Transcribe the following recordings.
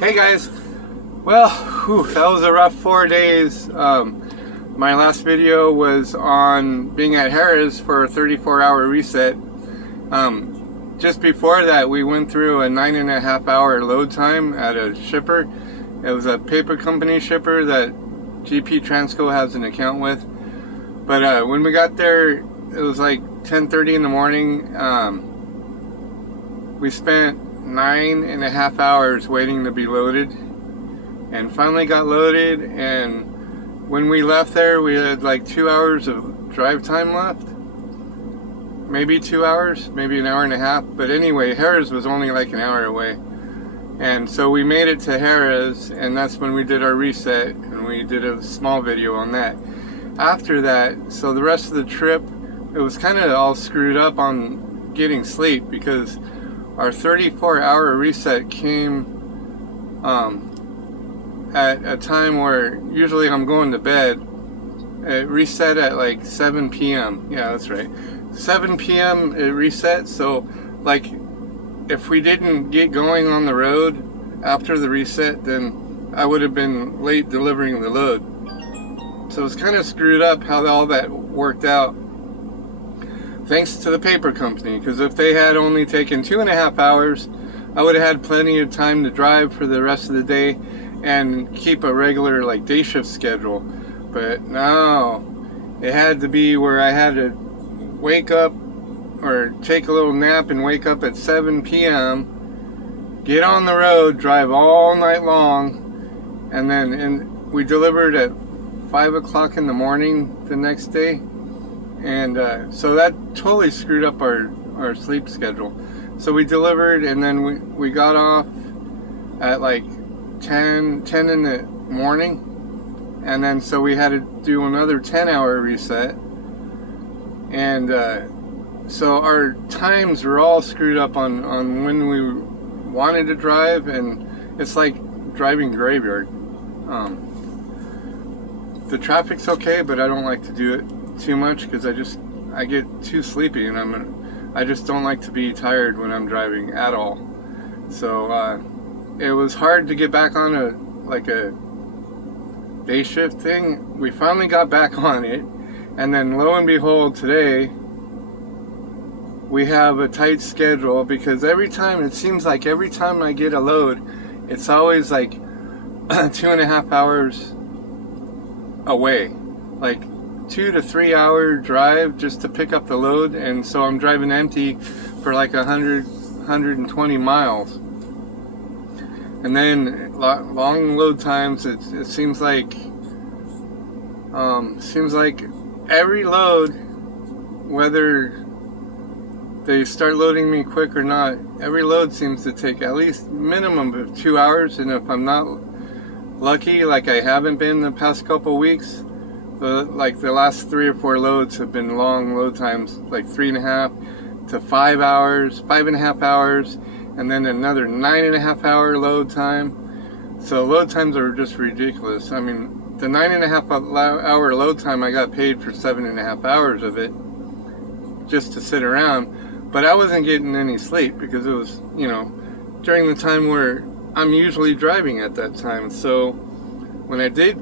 Hey guys, well, that was a rough 4 days. My last video was on being at Harris for a 34-hour reset. Just before that, we went through a 9.5-hour load time at a shipper. It was a paper company shipper that GP Transco has an account with. But when we got there, it was like 10:30 in the morning. We spent 9.5 hours waiting to be loaded, and finally got loaded. And when we left there, we had like 2 hours of drive time left, maybe 2 hours, maybe an hour and a half. But anyway, Harris was only like an hour away, and so we made it to Harris, and that's when we did our reset, and we did a small video on that. After that, so the rest of the trip, it was kind of all screwed up on getting sleep, because our 34-hour reset came at a time where usually I'm going to bed. It reset at like 7 p.m. Yeah, that's right. 7 p.m. it reset, so like if we didn't get going on the road after the reset, then I would have been late delivering the load. So it was kind of screwed up how all that worked out. Thanks to the paper company, because if they had only taken 2.5 hours, I would have had plenty of time to drive for the rest of the day and keep a regular like day shift schedule. But no, it had to be where I had to wake up or take a little nap and wake up at 7 p.m., get on the road, drive all night long, and then we delivered at 5 o'clock in the morning the next day. And so that totally screwed up our sleep schedule. So we delivered, and then we got off at like 10 in the morning. And then so we had to do another 10-hour reset. And so our times were all screwed up on when we wanted to drive, and it's like driving graveyard. The traffic's okay, but I don't like to do it too much because I get too sleepy, and I just don't like to be tired when I'm driving at all. So it was hard to get back on a day shift thing. We finally got back on it, and then lo and behold, today we have a tight schedule, because it seems like every time I get a load, it's always like 2.5 hours away, like 2 to 3 hour drive just to pick up the load. And so I'm driving empty for like 120 miles, and then long load times. It seems like every load, whether they start loading me quick or not, every load seems to take at least minimum of 2 hours. And if I'm not lucky, like I haven't been the past couple weeks, like the last 3 or 4 loads have been long load times, like 3.5 to 5 hours, 5.5 hours, and then another 9.5 hour load time. So load times are just ridiculous. I mean, the 9.5 hour load time, I got paid for 7.5 hours of it just to sit around, but I wasn't getting any sleep because it was, during the time where I'm usually driving at that time. So when I did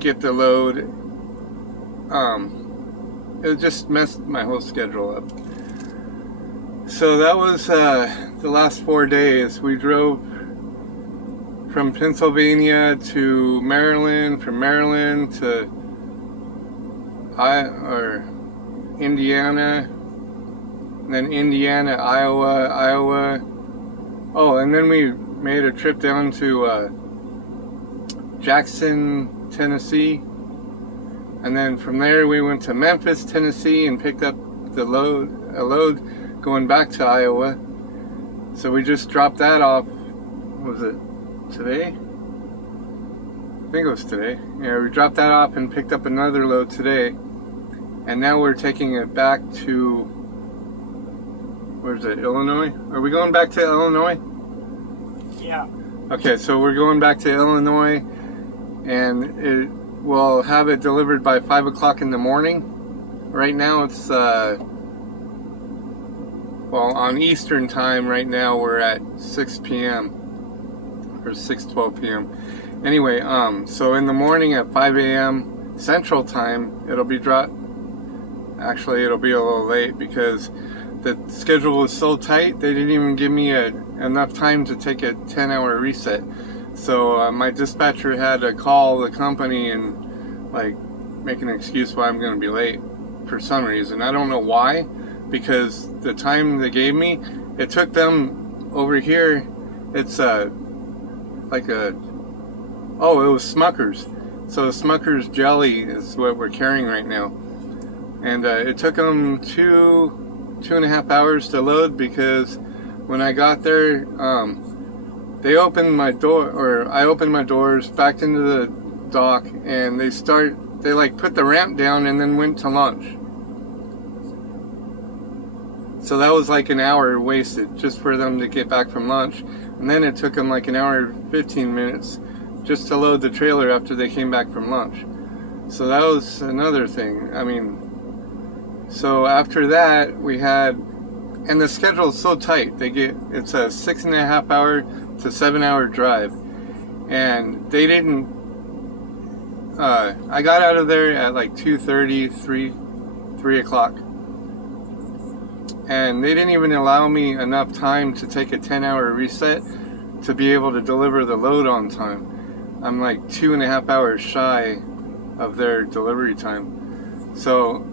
get the load, it just messed my whole schedule up. So that was the last 4 days. We drove from Pennsylvania to Maryland, from Maryland to Indiana, and then Indiana, Iowa. Oh, and then we made a trip down to Jackson, Tennessee, and then from there we went to Memphis, Tennessee, and picked up a load going back to Iowa. So we just dropped that off. Was it today? I think it was today. Yeah, we dropped that off and picked up another load today, and now we're taking it back to, where's it, Illinois? Are we going back to Illinois? Yeah. Okay, so we're going back to Illinois, and we'll have it delivered by 5 o'clock in the morning. Right now it's well, on Eastern time right now we're at 6 p.m. or 6:12 p.m. Anyway, so in the morning at 5 a.m. Central Time, it'll be dropped. Actually, it'll be a little late because the schedule was so tight. They didn't even give me enough time to take a 10-hour reset. So my dispatcher had to call the company and like make an excuse why I'm going to be late for some reason. I don't know why, because the time they gave me, it took them over here. It's like a, oh, it was Smucker's. So Smucker's jelly is what we're carrying right now. And it took them two and a half hours to load, because when I got there, they opened my door, or I opened my doors, backed into the dock, and they like put the ramp down and then went to lunch. So that was like an hour wasted just for them to get back from lunch. And then it took them like an hour and 15 minutes just to load the trailer after they came back from lunch. So that was another thing. I mean, so after that we had, and the schedule is so tight, it's a 6.5 hour to 7 hour drive. And they didn't, I got out of there at like 2:30, 3 o'clock. And they didn't even allow me enough time to take a 10-hour reset to be able to deliver the load on time. I'm like 2.5 hours shy of their delivery time. So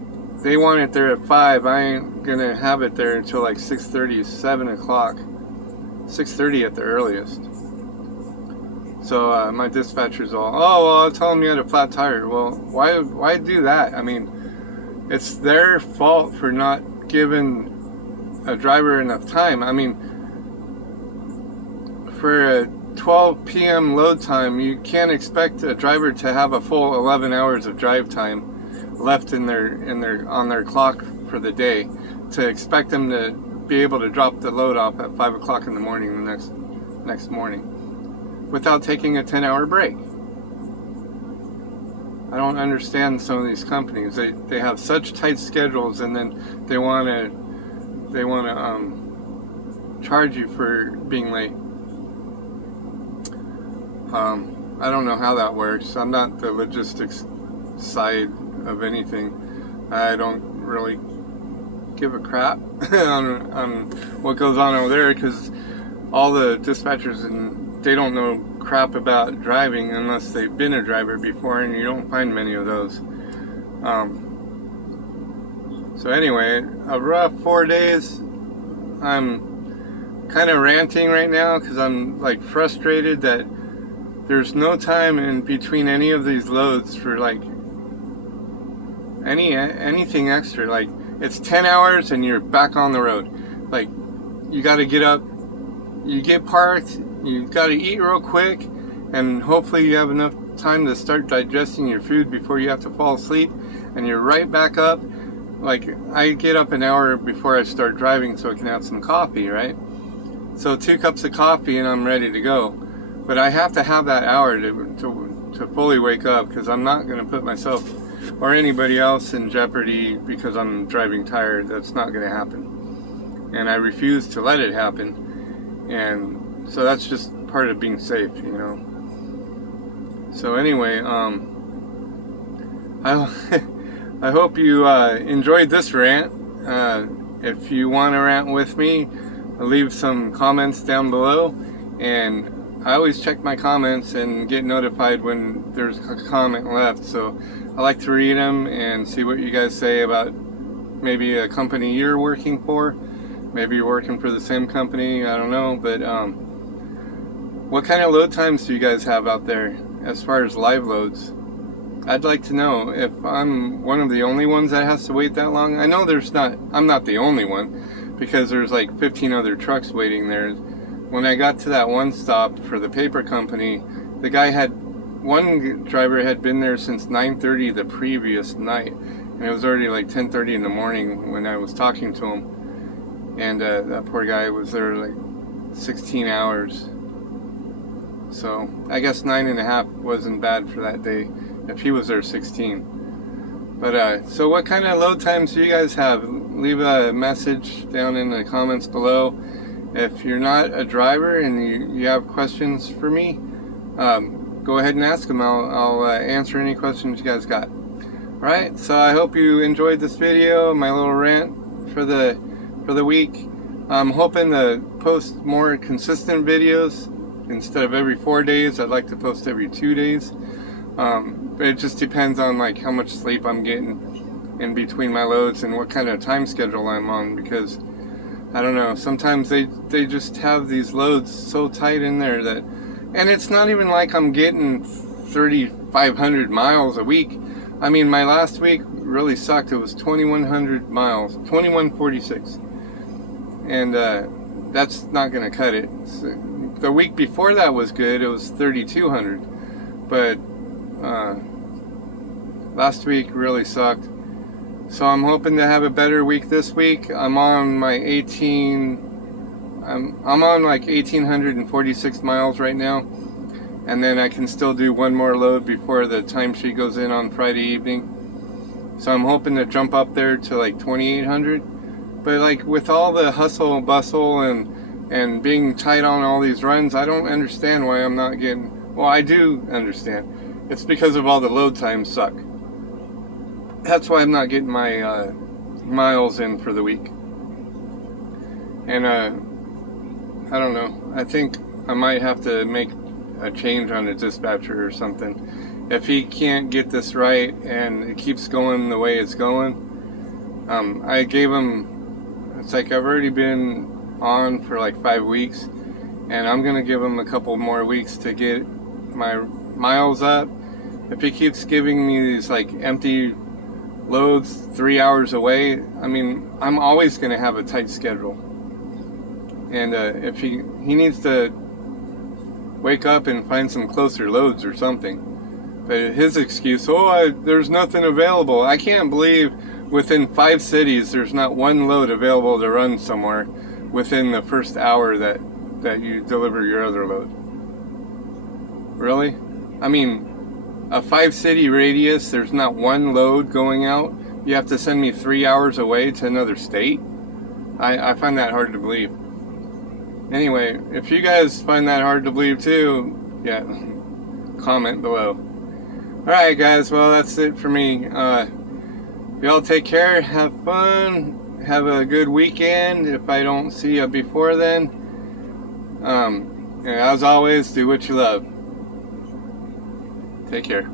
they want it there at 5. I ain't gonna have it there until like 6:30, 7 o'clock. 6:30 at the earliest. So my dispatcher's all, oh, well, I told them you had a flat tire. Well, why do that? I mean, it's their fault for not giving a driver enough time. I mean, for a 12 p.m. load time, you can't expect a driver to have a full 11 hours of drive time left on their clock for the day, to expect them to be able to drop the load off at 5 o'clock in the morning the next morning without taking a 10-hour break. I don't understand some of these companies. They have such tight schedules, and then they want to charge you for being late. I don't know how that works. I'm not the logistics side of anything. I don't really give a crap on what goes on over there, because all the dispatchers, and they don't know crap about driving unless they've been a driver before, and you don't find many of those. So anyway, a rough 4 days. I'm kind of ranting right now because I'm like frustrated that there's no time in between any of these loads for like anything extra. Like, it's 10 hours and you're back on the road. Like, you got to get up, you get parked, you got to eat real quick, and hopefully you have enough time to start digesting your food before you have to fall asleep, and you're right back up. Like, I get up an hour before I start driving so I can have some coffee, right? So 2 cups of coffee and I'm ready to go. But I have to have that hour to fully wake up, because I'm not going to put myself or anybody else in jeopardy because I'm driving tired. That's not going to happen. And I refuse to let it happen. And so that's just part of being safe, you know. So anyway, I hope you enjoyed this rant. If you want to rant with me, leave some comments down below, and I always check my comments and get notified when there's a comment left. So I like to read them and see what you guys say about maybe a company you're working for. Maybe you're working for the same company, I don't know. But what kind of load times do you guys have out there as far as live loads? I'd like to know if I'm one of the only ones that has to wait that long. I know I'm not the only one, because there's like 15 other trucks waiting there. When I got to that one stop for the paper company, one driver had been there since 9:30 the previous night, and it was already like 10:30 in the morning when I was talking to him. And that poor guy was there like 16 hours. So I guess 9.5 wasn't bad for that day, if he was there 16. But so what kind of load times do you guys have? Leave a message down in the comments below, If you're not a driver and you have questions for me, go ahead and ask them. I'll answer any questions you guys got. Alright, so I hope you enjoyed this video, my little rant for the week. I'm hoping to post more consistent videos. Instead of every 4 days, I'd like to post every 2 days. But it just depends on like how much sleep I'm getting in between my loads and what kind of time schedule I'm on, because I don't know, sometimes they just have these loads so tight in there that, and it's not even like I'm getting 3,500 miles a week. I mean, my last week really sucked. It was 2,100 miles, 2,146, and that's not gonna cut it. So, the week before that was good. It was 3,200, but last week really sucked. So I'm hoping to have a better week this week. I'm on my I'm on like 1,846 miles right now, and then I can still do one more load before the timesheet goes in on Friday evening. So I'm hoping to jump up there to like 2,800. But like with all the hustle and bustle and being tight on all these runs, I don't understand why I'm not getting. Well, I do understand. It's because of all the load times suck. That's why I'm not getting my miles in for the week. And I don't know. I think I might have to make a change on the dispatcher or something. If he can't get this right and it keeps going the way it's going, I gave him. It's like I've already been on for like 5 weeks, and I'm gonna give him a couple more weeks to get my miles up. If he keeps giving me these like empty loads 3 hours away, I mean, I'm always going to have a tight schedule. And if he needs to wake up and find some closer loads or something. But his excuse, there's nothing available. I can't believe within 5 cities there's not one load available to run somewhere within the first hour that you deliver your other load. Really? I mean, a 5-city radius, there's not one load going out. You have to send me 3 hours away to another state. I find that hard to believe. Anyway, if you guys find that hard to believe too, yeah, comment below. Alright guys, well that's it for me. Y'all take care, have fun, have a good weekend if I don't see you before then. And as always, do what you love. Take care.